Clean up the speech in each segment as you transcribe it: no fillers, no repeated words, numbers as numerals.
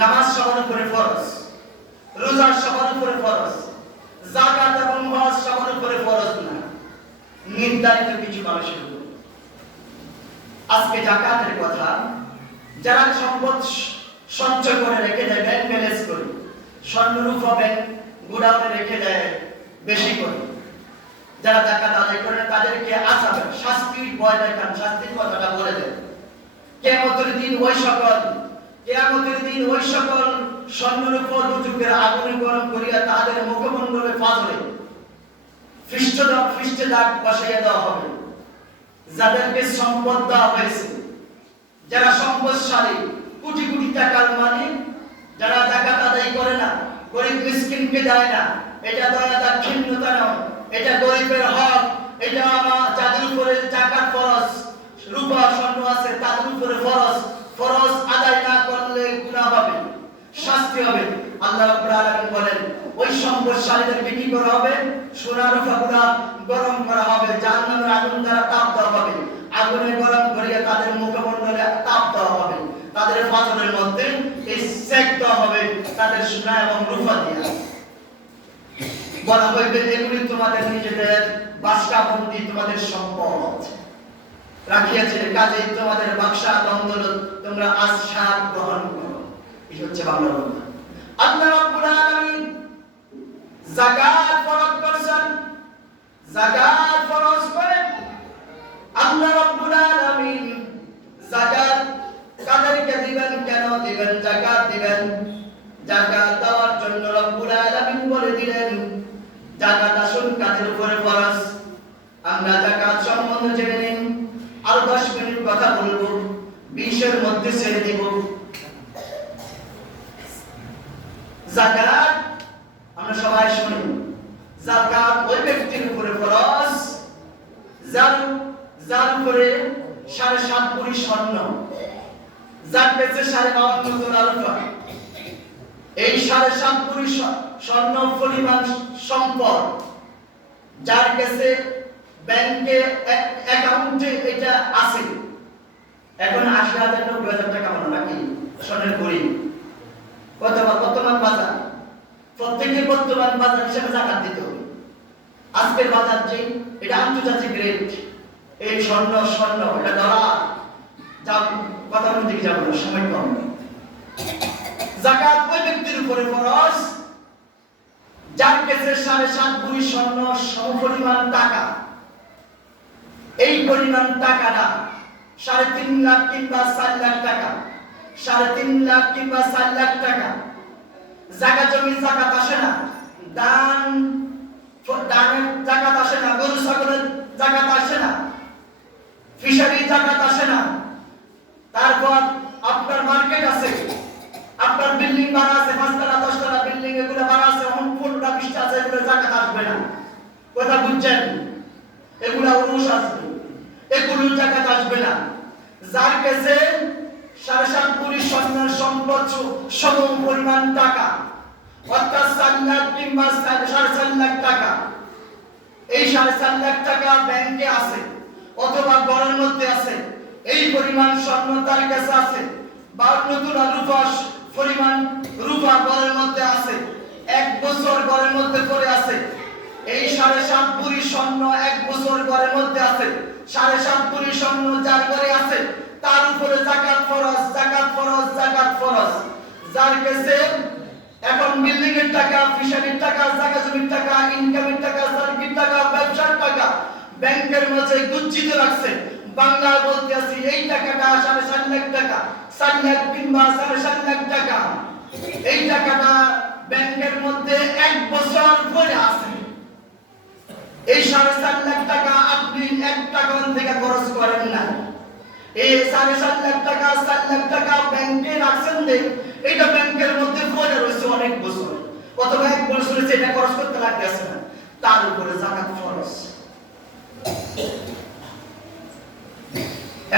নামাজ সবার উপরে ফরজ, রোজা সবার উপরে ফরজ, যাকাত এবং হজ সবার উপরে ফরজ না, নির্ধারিত কিছু মানুষের উপর। আজকে যাকাতের কথা, যারা সম্পদ সঞ্চয় করে রেখে দেয়, ব্যাংক ব্যালেন্স করে, স্বর্ণরূপা ব্যাংক গোডাউনে রেখে দেয় বেশি করে, যারা যাকাত আদায় করে তাদেরকে আযাবের শাস্তির ভয় দেখান, শাস্তির কথাটা বলে দেন। কিয়ামতের দিন ওই সকল স্বর্ণরূপা দুযুগের আগুনে গরম করিয়া তাদের মুখমণ্ডলে ফাজরে পৃষ্ঠে দাগ বসাইয়া দেওয়া হবে। যাদেরকে সম্পদ দেওয়া হয়েছে, যারা সম্পদশালী, কোটি কোটি টাকার মালিক, যারা যাকাত আদায় করে না, গরিব মিসকিনকে দেয় না, এটা দয়া দাক্ষিণ্যতা নয়, এটা গরিবের হক। এটা যাদের উপরে যাকাত ফরজ, রূপা স্বর্ণ আছে তাদের উপরে ফরজ আদায় না করলে গুনাহ হবে, শাস্তি হবে। আল্লাহ রাব্বুল আলামিন বলেন, ওই সম্পদশালীদেরকে কি করা হবে? সোনা রূপাগুলো গরম করা হবে, জাহান্নামের আগুন দ্বারা তাপ দেওয়া হবে, আগুনে গরম করিয়া তাদের মুখমণ্ডলে তাপ দেওয়া হবে, তাদের ফাজরের মধ্যে এই সেক দেওয়া হবে তাদের সোনা এবং রূপা দিয়ে। বলা হইবে, এগুলি তোমাদের নিজেদের বাক্সাবন্দি, তোমাদের সম্পদ রাখিয়াছে, কাজেই তোমাদের বাক্সা দন্দলত তোমরা আজ স্বাদ গ্রহণ করো। এই হচ্ছে বাংলা বাংলা। আল্লাহ রাব্বুল আলামিন যাকাত ফরজ করেছেন, যাকাত ফরজ করেন। আল্লাহ রাব্বুল আলামিন যাকাত কাদেরকে দিবেন, কেন দিবেন? যাকাত দিবেন, যাকাত দেওয়ার জন্য রাব্বুল আলামিন বলে দিলেন যাকাত আসুন কাদের উপরে ফরজ। আমরা যাকাত সম্বন্ধে জেনে নিন। আর 10 মিনিট কথা বলবো, 20 এর মধ্যে ছেড়ে দিব। যাকাত আমরা সবাই শুনি, যাকাত ওই ব্যক্তির উপরে ফরজ যার উপরে 7.5 ভরি স্বর্ণ, যার কাছে 52 তোলা রূপা, এই 7.5 ভরি স্বর্ণ পরিমাণ সম্পদ, যার কাছে ব্যাংকে অ্যাকাউন্টে এটা আছে। এখন 80,000 90,000 টাকা মনে নাকি স্বর্ণের ভরি বর্তমান বাজার, প্রত্যেকে বর্তমান বাজার হিসেবে যাকাত দিতে হবে। আজকের বাজার যে এটা আন্তর্জাতিক রেট, এই স্বর্ণ এটা ডলার, যা কথা বলতে দিকে যাবো না, সময় কম। যাকাত ওই ব্যক্তির উপরে ফরজ যার কাছে 7.5 ভরি স্বর্ণ সমপরিমাণ টাকা। এই পরিমাণ টাকাটা 3.5 লাখ কিংবা 4 লাখ টাকা, 3.5 লাখ কিংবা 4 লাখ টাকা। জায়গা জমির যাকাত আসে না, দানের যাকাত আসে না, গরু ছাগলের যাকাত আসে না, ফিশারির যাকাত আসে না। তারপর আপনার মার্কেট আছে, আপনার বিল্ডিং বাড়া আছে, 5 তলা 10 তলা বিল্ডিং, এগুলো বাড়া আছে, 15টা 20টা আছে, এগুলো যাকাত আসবে না। কথা বুঝছেন? এগুলো উরুস আসবে, এগুলো যাকাত আসবে না। যার কাছে 7.5 ভরি স্বর্ণের সম্পদ সম পরিমাণ টাকা, অর্থাৎ 4 লাখ কিংবা 4.5 লাখ টাকা, এই 4.5 লাখ টাকা ব্যাংকে আছে অথবা ঘরের মধ্যে আছে, এই পরিমাণ স্বর্ণ তার কাছে আছে, 52 তোলা রূপা পরিমাণ রূপা ঘরের মধ্যে আছে, 1 বছর ঘরের মধ্যে পড়ে আছে। এই 7.5 ভরি স্বর্ণ 1 বছর ঘরের মধ্যে আছে। 7.5 ভরি স্বর্ণ যার ঘরে আছে তার উপরে যাকাত ফরজ, যাকাত ফরজ, যাকাত ফরজ। যার কাছে এখন বিল্ডিং এর টাকা, ফিশারির টাকা, জায়গা জমির টাকা, ইনকামের টাকা, সার্কিট টাকা, ব্যবসার টাকা ব্যাংকের মধ্যে গুচ্ছিত রাখছে, বাংলা বলতে আছে এই টাকাটা 7.5 লাখ টাকা, 4 লাখ কিংবা 7.5 লাখ টাকা, এই টাকাটা ব্যাংকের মধ্যে 1 বছর পড়ে আছে। এই 4.5 লাখ টাকা আপনি 1 টাকা থেকে খরচ করেন না। এই 4.5 লাখ টাকা, 4 লাখ টাকা ব্যাংকে রাখছেন, এটা ব্যাংকের মধ্যে পড়ে রয়েছে অনেক বছর, অথবা 1 বছর এটা খরচ করতে লাগতেছে না, তার উপরে যাকাত ফরজ।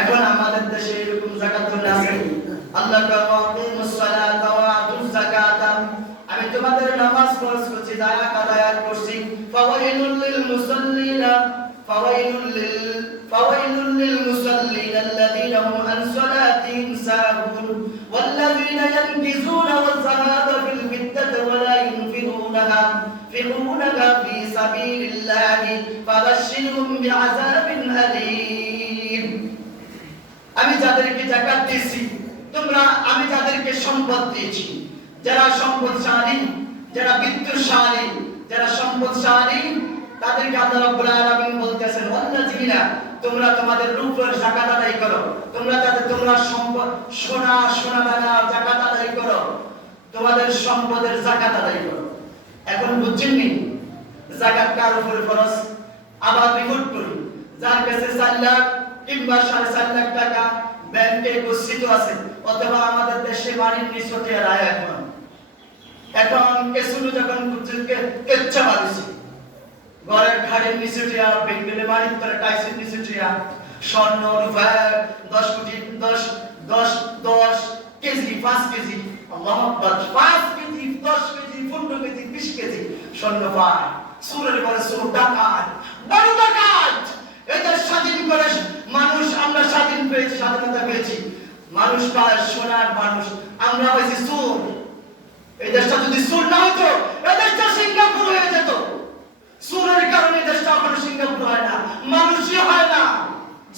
এখন আমাদের দেশে এরকম যাকাত চলে আসে, আল্লাহ তাআলা সালাতা ওয়া আতুজ যাকাতা, আমি তোমাদের নামাজ ফরজ করছি, যাকাত আদায় করছি। ফাওয়াইলুল লিল মুসাল্লিনা ফাওয়াইলুল লিল মুসাল্লিন আল্লাযীনা হুম আন সালাতিহিম সাহুন ওয়াল্লাযীনা ইয়ানকিজুনা ওয়াল যাহাবা ফিল ফিদ্দাতি ওয়া লা ইউনফিকুনাহা ফি সাবিলিল্লাহি ফাবাশশিরহুম বিআযাবিন আলীম। আমি যাদেরকে যাকাত দিয়েছি, আমি যাদেরকে সম্পদ দিয়েছি, যারা সম্পদশালী, যারা বিত্তশালী, যারা সম্পদশালী, তাদেরকে আল্লাহ রাব্বুল আলামিন বলতেছেন ওয়াল্লাযিনা, তোমরা তোমাদের রূপের যাকাত আদায় করো, তোমরা সম্পদ সোনা দানা যাকাত আদায় করো, তোমাদের সম্পদের যাকাত আদায় করো। এখন বুঝছেননি যাকাত কার উপরে ফরজ? আবার রিপোর্ট করি, যার কাছে 4 লাখ কিংবা 4.5 লাখ টাকা ব্যাংকে গচ্ছিত আছে, অথবা আমাদের দেশে বাড়ির নিচতে রায় এখন কেসুলু যখন কেচ্ছা বাড়িছে, ঘরের ঘাড়ের নিচুটিয়া বেঙ্গলে বাড়ির তরে টাইসের নিচুটিয়া স্বর্ণ রূপা 10 কোটি 10 কেজি 5 কেজি, আল্লাহু আকবার, 5 কেজি 10 কেজি 15 কেজি 20 কেজি স্বর্ণ পায়। সুরের ঘরে সুর ডাকাত, বড় ডাকাত। এদের স্বাধীন করে মানুষ, আমরা স্বাধীন পেয়েছি, স্বাধীনতা পেয়েছি, মানুষ পায় সোনার মানুষ, আমরা হয়েছি সুর। এই দেশটা যদি সুর না হতো, এই দেশটা সিঙ্গাপুর হয়ে যেত। সুরের কারণে দেশটা এখন সিঙ্গাপুর হয় না, মানুষই হয় না,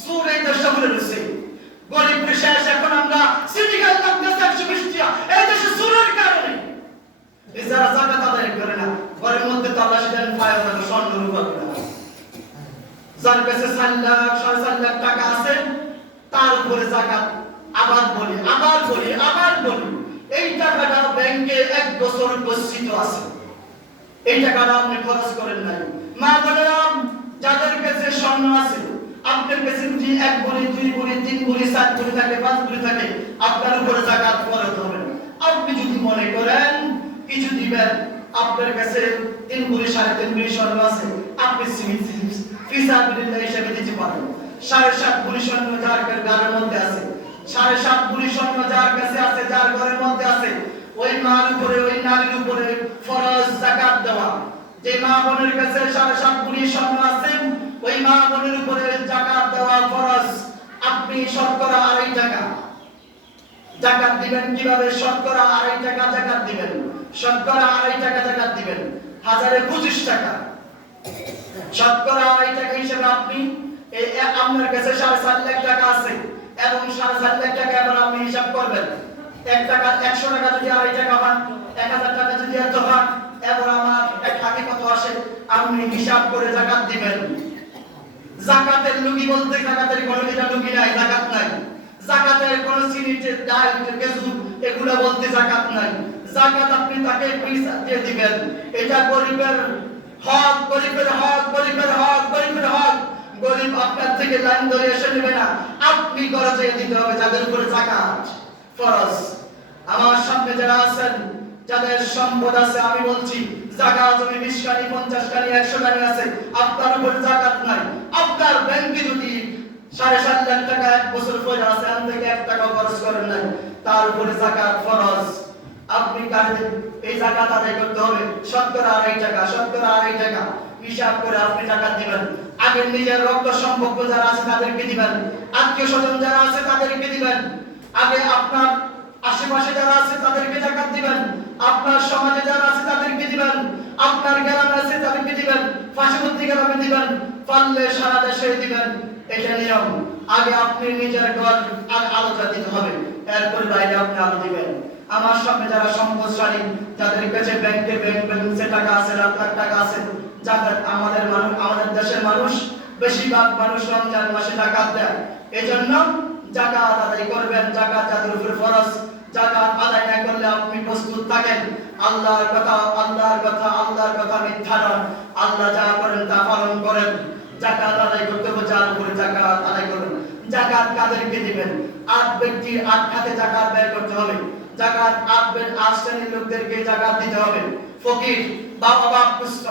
সুর এই দেশটা বলে রয়েছে। গরিব শেষ, এখন আমরা সিটি গার্ড লাগতেছে 120 টাকা, এই দেশে সুরের কারণে। এই যারা যাকাত আদায় করে না, ঘরের মধ্যে তল্লাশি দেন পায় না, স্বর্ণ রূপা করে না। যার কাছে 4 লাখ 4.5 লাখ টাকা আছে, তার উপরে যাকাত। আবার বলি এই টাকাটা ব্যাংকে 1 বছর গচ্ছিত আছে, এই টাকাটা আপনি খরচ করেন নাই। মা বললাম, যাদের কাছে স্বর্ণ আছে, আপনার কাছে যদি 1 ভরি 2 ভরি 3 ভরি 4 ভরি থাকে 5 ভরি থাকে, আপনার উপরে যাকাত খরচ হবে। আপনি যদি মনে করেন কিছু দিবেন, আপনার কাছে 3 ভরি 3.5 ভরি স্বর্ণ আছে, আপনি ফিসাবিলিল্লাহ হিসেবে দিতে পারেন। 7.5 ভরি স্বর্ণ যার ঘরের মধ্যে আছে, 7.5 ভরি স্বর্ণ যার কাছে আছে, যার ঘরের মধ্যে আছে, ওই মার উপরে, ওই নারীর উপরে ফরজ যাকাত দেওয়া। যে মা বোনের কাছে 7.5 ভরি স্বর্ণ আছে, ওই মা বোনের উপরে যাকাত দেওয়া ফরজ। আপনি শতকরা 2.5 টাকা যাকাত দিবেন। কিভাবে? শতকরা 2.5 টাকা যাকাত দিবেন, শতকরা 2.5 টাকা যাকাত দিবেন, 1025 টাকা। শতকরা 2.5 টাকা হিসেবে আপনি আপনার কাছে 4.5 লাখ টাকা আছে, এবং 4.5 লাখ টাকা এবার আপনি হিসাব করবেন। 1 টাকা 100 টাকা যদি 2.5 টাকা হয়, 1000 টাকা যদি এত হয়, এবার আমার এক হাতে কত আসে, আপনি হিসাব করে যাকাত দিবেন। যাকাতের লুগি বলতে যাকাতের কোনো এটা লুগি নাই, যাকাত নাই। যাকাতের কোনো চিনিতে ডাল খেজুর এগুলা বলতে যাকাত নাই। যাকাত আপনি তাকে পয়সা দিয়ে দিবেন। এটা গরিবের হক, গরিবের হক, গরিবের হক, গরিবের হক। গরিব আপনার থেকে লাইন ধরে এসে নেবে না, আপনি খরচে দিতে হবে যাদের উপরে যাকাত ফরজ। আমার সামনে যারা আছেন, যাদের সম্পদ আছে, আমি বলছি যাকাত জমি 20 কানি 50 কানি 100 কানি আছে, আপনার উপরে যাকাত নাই। আপনার ব্যাংকে যদি 7.5 লাখ টাকা 1 বছর পরে আছে, আন থেকে 1 টাকা খরচ করেন নাই, তার উপরে যাকাত ফরজ। আপনি কারে এই যাকাত আদায় করতে হবে? শতকরা 2.5 টাকা, শতকরা 2.5 টাকা হিসাব করে আপনি যাকাত দিবেন। আগে নিজের রক্ত সম্পর্ক যারা আছে তাদেরকে দিবেন, আত্মীয় স্বজন যারা আছে তাদেরকে দিবেন, আগে আপনার আশেপাশে যারা আছে তাদেরকে যাকাত দিবেন, আপনার সমাজে যারা আছে তাদেরকে দিবেন, আপনার গ্রামে আছে তাদেরকে দিবেন, পার্শ্ববর্তী গ্রামে দিবেন, পারলে সারা দেশে দিবেন। এটা নিয়ম। আগে আপনি নিজের ঘর আর আলোটা দিতে হবে, এরপর বাইরে আপনি আলো দিবেন। আমার সামনে যারা সম্পদশালী, যাদের কাছে ব্যাংকে ব্যাংকে টাকা আছে, লাখ লাখ টাকা আছে, যাদের আমাদের দেশের মানুষ বেশিরভাগ মানুষ রমজান মাসে যাকাত দেয়। এজন্য যাকাত আদায় করবেন। যাকাত যাদের উপর ফরজ, যাকাত আদায় না করলে আপনি প্রস্তুত থাকেন আল্লাহর কথা মিথ্যা নয়। আল্লাহ যা করেন তা পালন করেন। যাকাত আদায় করতে হবে, যার উপরে যাকাত আদায় করবেন। যাকাত কাদেরকে দিবেন? 8 ব্যক্তি 8 খাতে যাকাত ব্যয় করতে হবে। যাকাত 8 শ্রেণীর লোকদেরকে যাকাত দিতে হবে। ফকির বা অভাবগ্রস্ত,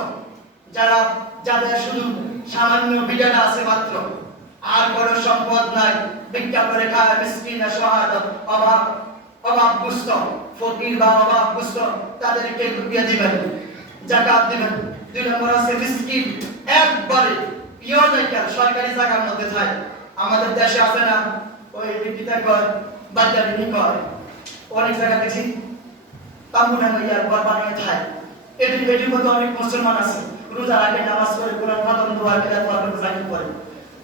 যাদের শুধু সামান্য বিড়াল আছে মাত্র, আর বড় সম্পদ নাই, ভিক্ষা করে খায়, মিসকিন অসহায় অভাবগ্রস্ত ফকির বা অভাবগ্রস্ত, তাদেরকে দিয়ে দিবেন, যাকাত দিবেন। 2 নম্বর আছে মিসকিন, একবারে ইয়োজাইকার সরকারি জায়গার মধ্যে থাকে আমাদের দেশে আছে না ওই বিকিতা কয় বাজারি কয় অনেক জায়গা দেখি তাম্বুনা মাইয়ার ঘর বানিয়ে থাকে এটির মধ্যে অনেক মুসলমান আছে রোজা রাখে নামাজ পড়ে কোরআন খতম দোয়া কিরাত মাহফিল জাকির করে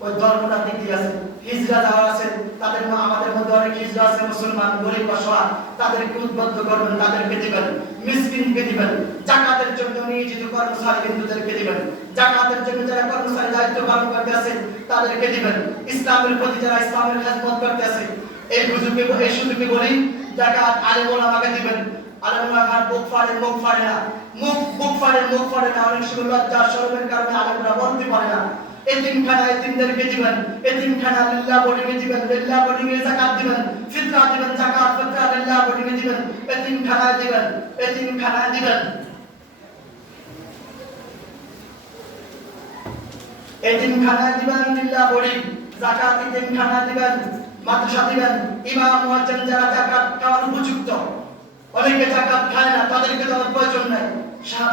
ওই ধর্মটা দিক দিয়ে আছে হিজরা যাওয়ার আছে তাদের আমাদের মধ্যে অনেক হিজরা আছে মুসলমান গরিব অসহায় তাদেরকে উদ্বুদ্ধ করবেন তাদেরকে দিবেন মিসকিনকে দিবেন জাকাতের জন্য নিয়োজিত কর্মচারী বিন্দুদেরকে দিবেন জাকাতের জন্য যারা কর্মচারী দায়িত্ব পালন করতে আছে তাদেরকে দিবেন ইসলামের প্রতি যারা ইসলামের খেদমত করতে আছে এই সুযোগে বলি জাকাত আলেম ওলামাকে দিবেন আলেম ওলামা মুখ ফাড়ে না মুখ ফাড়ে না অনেক সময় লজ্জা শরমের কারণে আলেমরা বলতে পারে না এতিমখানা এতিমদেরকে দিবেন এতিমখানা লিল্লাহ বডিকে দিবেন লিল্লাহ বডিকে যাকাত দিবেন ফিতরা দিবেন যাকাত ফিতরা লিল্লাহ বডিকে দিবেন এতিমখানা দিবেন এতিমখানা দিবেন লিল্লাহ বডি যাকাত এতিমখানা দিবেন মাদ্রাসা দিবেন ইমাম মুয়াজ্জিন যারা যাকাত খাওয়ার উপযুক্ত অনেকে যাকাত খায় না তাদেরকে দেওয়ার প্রয়োজন নাই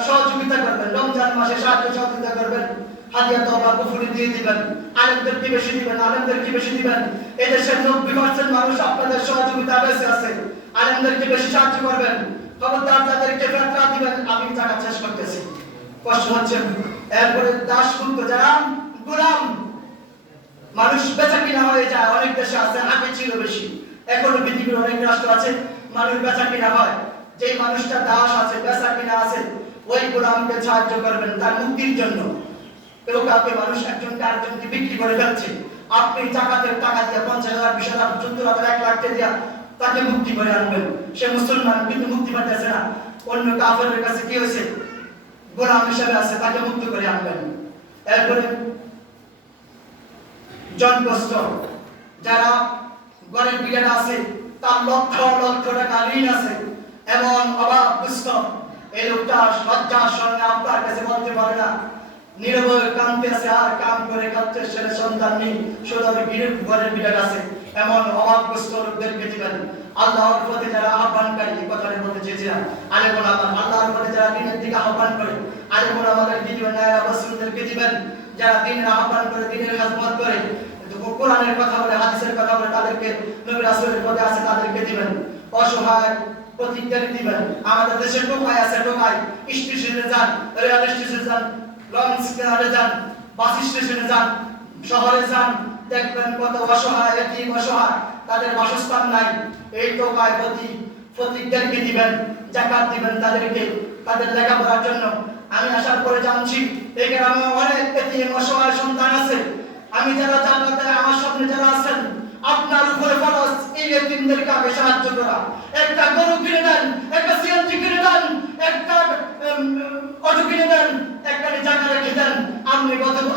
সহযোগিতা করবেন রমজান মাসে সাহায্য সহযোগিতা করবেন হাদিয়া তওবা গফুরি দিয়ে দিবেন আলেমদেরকে বেশি দিবেন এদেশের 90% মানুষ আপনাদের সহযোগিতা বেঁচে আছে আলেমদেরকে বেশি সাহায্য করবেন খবরদার যাদেরকে ফেতরা দিবেন আমি জায়গা শেষ করতেছি কষ্ট হচ্ছে এরপরে দাসপুত্র যারা গোলাম মানুষ বেচা কিনা হয়ে যায় অনেক দেশে আছে আগে ছিল বেশি এখনো পৃথিবীর অনেক রাষ্ট্র আছে মানুষ বেচা কিনা হয় যেই মানুষটা দাস আছে বেচা কিনা আছে ওই গোলামকে সাহায্য করবেন তার মুক্তির জন্য এবং কাউকে মানুষ একজনকে আরেকজনকে বিক্রি করে ফেলছে আপনি জাকাতের টাকা দিয়ে 50,000 20,000 70,000 1 লাখ টাকা তাকে মুক্তি করে আনবেন সে মুসলমান কিন্তু মুক্তি পাচ্ছে না অন্য কাফেরের কাছে কি হয়েছে গোলাম হিসেবে আছে তাকে মুক্ত করে আনবেন এরপরে জনকষ্ট যারা গরিব বিড়াল আছে তার লক্ষ লক্ষ টাকা ঋণ আছে এমন অভাবগ্রস্ত এই লোকটা লজ্জার সঙ্গে আপনার কাছে বলতে পারে না নীরবে কাঁদতে আছে আর কাম করে খাচ্ছে ছেলে সন্তান নেই শুধু ঘরের বিড়াল আছে এমন অভাবগ্রস্ত লোকদেরকে দিবেন আল্লাহর পথে যারা আহ্বানকারী এই কথাটা বলতে চেয়েছিলাম আলেম ওলামা আল্লাহর পথে যারা দ্বীনের দিকে আহ্বান করে আলেম ওলামাদেরকে দিবেন নায়েরা রাসূলদেরকে দিবেন যারা দ্বীনের আহ্বান করে দ্বীনের খেদমত করে কোরআনের কথা বলে হাদিসের কথা বলে তাদেরকে নবী রাসূলের পথে আছে তাদেরকে দিবেন অসহায় প্রতিজ্ঞা দিবেন আমাদের দেশে টোকাই আছে টোকাই স্টেশনে যান রেল স্টেশনে যান লঞ্চ স্টেশনে যান বাস স্টেশনে যান শহরে যান দেখবেন কত অসহায় এতিম অসহায় তাদের বাসস্থান নাই এই টোকাই প্রতিজ্ঞাকে দিবেন যাকাত দিবেন তাদেরকে তাদের লেখাপড়ার জন্য আমি আশা করে জানছি এই গ্রামে অনেক এতিম অসহায় সন্তান আছে আমি যারা জান্নাতে আমার সামনে যারা আছেন আপনার উপরে ফরজ এই এতিমদেরকে আগে সাহায্য করা একটা গরু কিনে দেন একটা সিএনজি কিনে দেন একটা অটো কিনে দেন একটা জায়গা রেখে দেন আপনি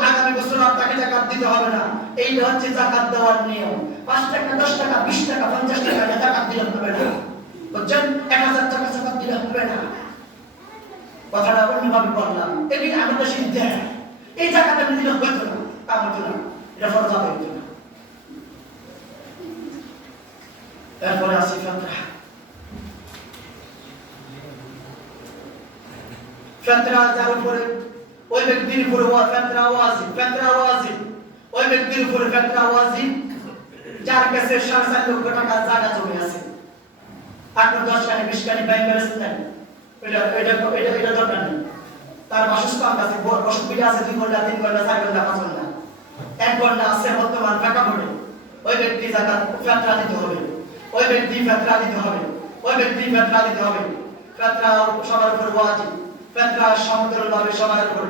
আগামী বছর আপনাকে যাকাত দিতে হবে না এইটা হচ্ছে যাকাত দেওয়ার নিয়ম 5 টাকা 10 টাকা 20 টাকা 50 টাকা যাকাত দিলে হবে না বুঝছেন 1000 টাকা যাকাত দিলে হবে না কথাটা অন্যভাবে বললাম এটি আমাদের সিদ্ধান্ত এই যাকাত দিলে হতো না তা হতো না এটা ফরজ হবে না এরপরে আসি ফেতরা যার উপরে ওই ব্যক্তির উপরে ফেতরা ওয়াজিব ওই ব্যক্তির উপরে ফেতরা ওয়াজিব যার কাছে 4.5 লক্ষ টাকা জায়গা জমি আছে আপনি 10 কানি 20 কানি ব্যাংক ব্যালেন্স নেন এটা দরকার নেই তার বাসস্থান আছে অসুবিধা আছে 2 ঘন্টা 3 ঘন্টা 4 ঘন্টা 5 ঘন্টা 1 ঘন্টা আছে বর্তমান টাকা পড়ে ওই ব্যক্তি যাকাত ফেতরা দিতে হবে ওই ব্যক্তি ফেতরা দিতে হবে ফেতরা সবার উপর ওয়াজিব ফেতরা সমতলভাবে সবার উপর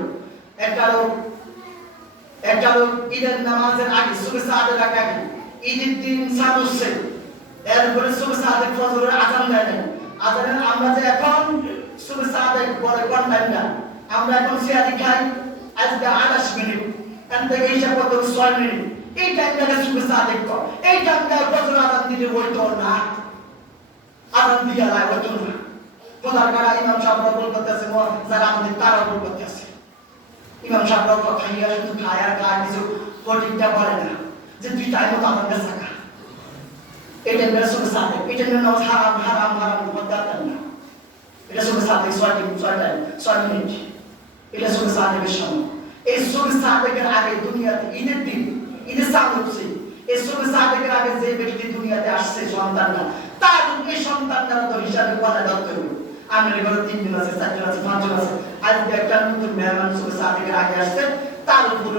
একটা লোক ঈদের নামাজের আগে সুবহ সাদের আগে ঈদের দিন সাদ হচ্ছে এরপরে সুবহ সাদের ফজরের আযান দেয় না আযানের আমরা যে এখন সুবহ সাদের পরে কোন টাইম না আমরা এখন সিয়াদি খাই আজকে 28 মিনিট এর থেকে হিসাব কত 6 মিনিট এই টাইমটা সুবহ সাদের কর এই টাইমটা ফজর আযান দিলে হইতো না আযান দিয়া লাই হইতো না খোদার কারা ইমাম সাহেব বল করতেছে যারা আমাদের তারা বল করতেছে ইমাম সাহেব বল খাইয়া শুধু খায় আর খায় কিছু প্রোটিনটা বলে না যে দুই টাইম তো আমাদের সাকা এটা মেরে সুবহ সাদের এটা মেরে নামাজ হারাম বলতে না এটা সুবহ সাদের 6 মিনিট এটা সুবহ সাদের সময় এই সুবহ সাদেকের আগে দুনিয়াতে ঈদের দিন ঈদের চাঁদ হচ্ছে এই সুবহ সাদেকের আগে যে ব্যক্তি দুনিয়াতে আসছে সন্তানরা তার এই সন্তানরা তো হিসাবে বলা দরকার আমার ঘরে 3 জন আছে 4 জন আছে 5 জন আছে আজকে একটা নতুন মেহমান সুবহ সাদেকের আগে আসছে তার উপর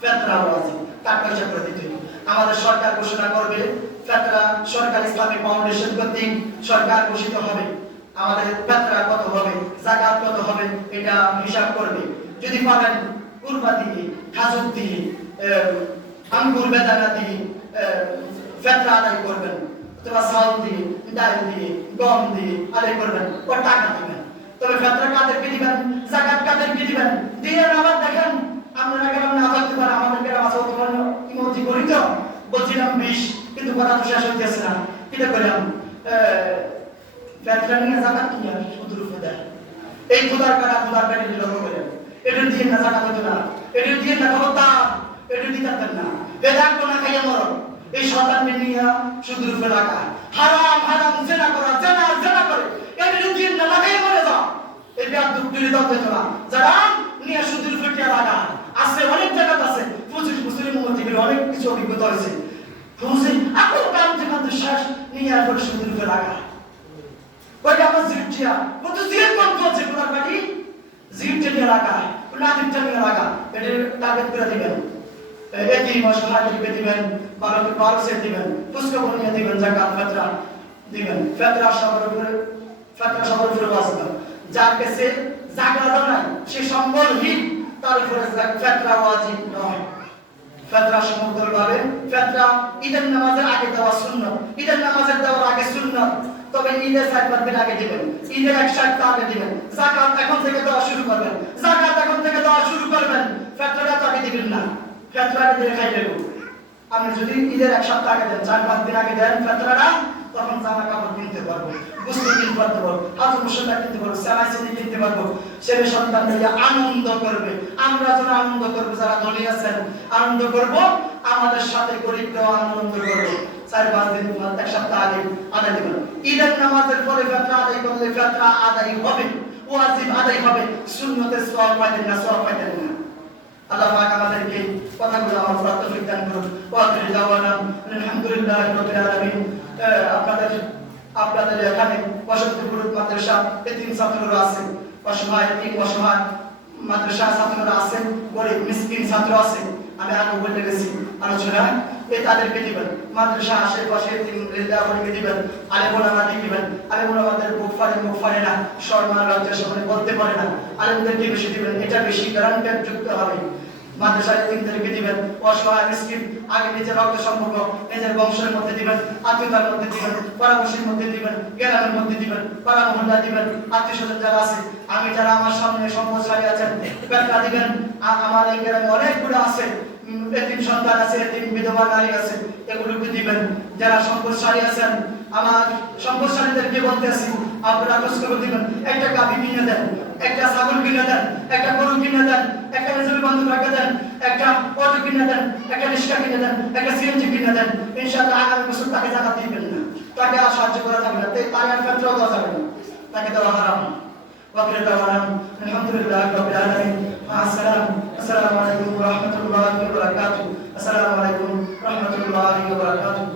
ফিতরা ওয়াজিব টাকা পয়সা করে দিতে আমাদের সরকার ঘোষণা করবে ফিতরা সরকার ইসলামিক ফাউন্ডেশন কর্তৃক সরকার ঘোষিত হবে আমাদের ফিতরা কত হবে যাকাত কত হবে এটা হিসাব করবে যদি পারেন কুরবানি দিয়ে খাজুর দিয়ে আঙ্গুর বেদানা দিয়ে ফিতরা আদায় করবেন অথবা চাউল দিয়ে ডাল দিয়ে গম দিয়ে আদায় করবেন ও টাকা দিবেন তবে ফিতরা কাদেরকে দিবেন যাকাত কাদেরকে দিবেন দিয়ে আবার দেখেন আমরা গ্রাম না থাকতে পারে আমাদের গ্রাম আছে তোমার ইমতি করি তো বলছিলাম 20 কিন্তু কথা তো শেষ হইতেছে না কিটা করলাম ফিতরা নিয়ে যাকাত নিয়ে সুদূর ফেদা এই খোদার কাটা লক্ষ্য করেন এটা দিয়ে না যাকাত হতো না এটা দিয়ে না খবরদার এটা দিতে পারতেন না এটা কোনা খাইয়া মরো এই শয়তান নিয়ে সুদূর ফেদা হারাম জেনা করে এটা দিয়ে না লাগাইয়া মরে যাও এটা দুঃখের দাও দিত না যারা নিয়ে সুদূর ফেটিয়া লাগা আছে অনেক জায়গা আছে 25 বছরের মধ্যে অনেক কিছু অভিজ্ঞতা হয়েছে বুঝছেন আপনি কাম থেকে শ্বাস নিয়ে আর করে সুদূর ফেলা লাগা কয়টা আমার জিটিয়া কত জিয়ে কম করছে পুরার বাড়ি জিটে নিয়ে লাগা নাদিকটা নিয়ে লাগা এটা টার্গেট করে দিবেন এতিম অসহায়কে দিবেন বারোকে 12 দিবেন পুষ্কর নিয়ে দিবেন যাকাত ফিতরা দিবেন ফিতরা সবার উপরে ওয়াজিব যার কাছে জাকাত নাই সে সম্বলহীন তার উপরে ফিতরা ওয়াজিব নয় ফিতরা সমগ্রভাবে ফিতরা ঈদের নামাজের আগে দেওয়া সুন্নাত ঈদের নামাজের দেওয়ার আগে সুন্নাত তবে ঈদের 4 দিন আগে দিবেন ঈদের 1 সপ্তাহ আগে দিবেন যাকাত এখন থেকে দেওয়া শুরু করবেন ফিতরাটা তো আগে দিবেন না ফিতরাটা দিয়ে খাই দেব আপনি যদি ঈদের 1 সপ্তাহ আগে দেন 4-5 দিন আগে দেন ফিতরাটা তখন জামা কাপড় কিনতে পারবো বুঝতে কিনতে পারবো হাজু মুসল্লা কিনতে পারবো সামাইসিনি কিনতে পারবো ছেলে সন্তান নিয়ে আনন্দ করবে আমরা যারা আনন্দ করবো যারা ধনী আছেন আনন্দ করব আমাদের সাথে গরিবরাও আনন্দ করবে 4-5 দিন 1 সপ্তাহ আগে আদায় দিবেন ঈদের নামাজের পরে ফিতরা আদায় করলে ফিতরা আদায় হবে ওয়াজিব আদায় হবে সুন্নতের সওয়াব পাইতেন না সওয়াব পাইতেন না আল্লাহ পাক আমাদেরকে কথাগুলো আমার উপর তৌফিক দান করুন ওয়া আখিরু দাওয়ানা আলহামদুলিল্লাহি রাব্বিল আলামিন আপনাদের এখানে বসন্তপুর মাদ্রাসা এতিম ছাত্ররা আছেন অসহায় মাদ্রাসা ছাত্ররা আছেন গরিব মিসকিন ছাত্র আছেন আমি আগে বলে গেছি আলোচনা তাদেরকে দিবেন মাদ্রাসা আশেপাশে রেজাবরকে দিবেন আলেমুলামাকে দিবেন আলেমুলামাদের মুখ ফাড়ে না শর্মা লজ্জার সামনে বলতে পারে না আলেমদেরকে বেশি দিবেন এটা বেশি গ্যারান্টেড যুক্ত হবে মাদ্রাসায় তিনদেরকে দিবেন অসহায় মিসকিন আগে নিজের রক্ত সম্পর্ক নিজের বংশের মধ্যে দিবেন আত্মীয়তার মধ্যে দিবেন পরামর্শের মধ্যে দিবেন গ্রামের মধ্যে দিবেন পাড়া মহল্লা দিবেন আত্মীয়স্বজন যারা আছে আমি যারা আমার সামনে সম্পদশালী আছেন বেটা দিবেন আমার এই গ্রামে অনেকগুলো আছে এতিম সন্তান আছে এতিম বিধবা নারী আছে এগুলোকে দিবেন যারা সম্পদশালী আছেন আমার সম্পদশালীদেরকে বলতেছি আপনারা খোঁজ করে দিবেন একটা গাভী কিনে দেন একটা ছাগল কিনে দেন একটা গরু কিনে দেন একটা নিজের বন্ধু রাখা দেন একটা অটো কিনে দেন একটা রিক্সা কিনে দেন একটা সিএনজি কিনে দেন ইনশাআল্লাহ আগামী বছর তাকে জাকাত দিবেন না তাকে আর সাহায্য করা যাবে না তাই আর ফিতরা দেওয়া যাবে না তাকে দেওয়া হারাম ওয়াকিল দাওয়ানা আলহামদুলিল্লাহি রাব্বিল আলামিন আসসালামু আলাইকুম ওয়া রাহমাতুল্লাহি ওয়া বারাকাতুহু আসসালামু আলাইকুম ওয়া রাহমাতুল্লাহি ওয়া বারাকাতুহু